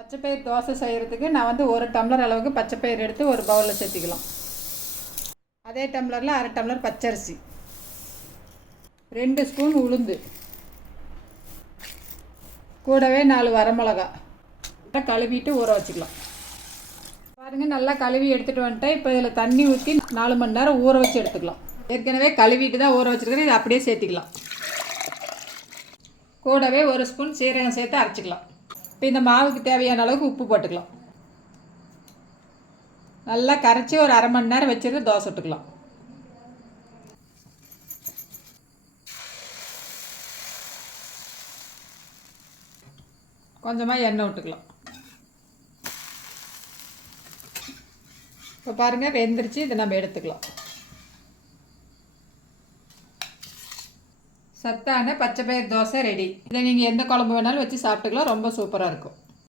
பச்சைப்பயிறு தோசை செய்கிறதுக்கு நான் வந்து 1 டம்ளர் அளவுக்கு பச்சைப்பயிறு எடுத்து ஒரு பவுலில் சேர்த்திக்கலாம். அதே டம்ளரில் 1/2 டம்ளர் பச்சரிசி, 2 ஸ்பூன் உளுந்து, கூடவே 4 வரமிளகா கழுவிட்டு ஊற வச்சுக்கலாம். பாருங்கள், நல்லா கழுவி எடுத்துகிட்டு வந்துட்டேன். இப்போ இதில் தண்ணி ஊற்றி 4 மணி நேரம் ஊற வச்சு எடுத்துக்கலாம். ஏற்கனவே கழுவிட்டு தான் ஊற வச்சுருக்கிறேன். இதை அப்படியே சேர்த்திக்கலாம். கூடவே 1 ஸ்பூன் சீரகம் சேர்த்து அரைச்சிக்கலாம். இப்போ இந்த மாவுக்கு தேவையான அளவுக்கு உப்பு போட்டுக்கலாம். நல்லா கரைச்சி ஒரு 1/2 மணி நேரம் வச்சுருந்து தோசை விட்டுக்கலாம். கொஞ்சமாக எண்ணெய் விட்டுக்கலாம். இப்போ பாருங்கள், வெந்துருச்சு. இதை நம்ம எடுத்துக்கலாம். சத்தான பச்சைப்பயிறு தோசை ரெடி. இதை நீங்கள் எந்த குழம்பு வேணாலும் வச்சு சாப்பிட்டுக்கலாம். ரொம்ப சூப்பராக இருக்கும்.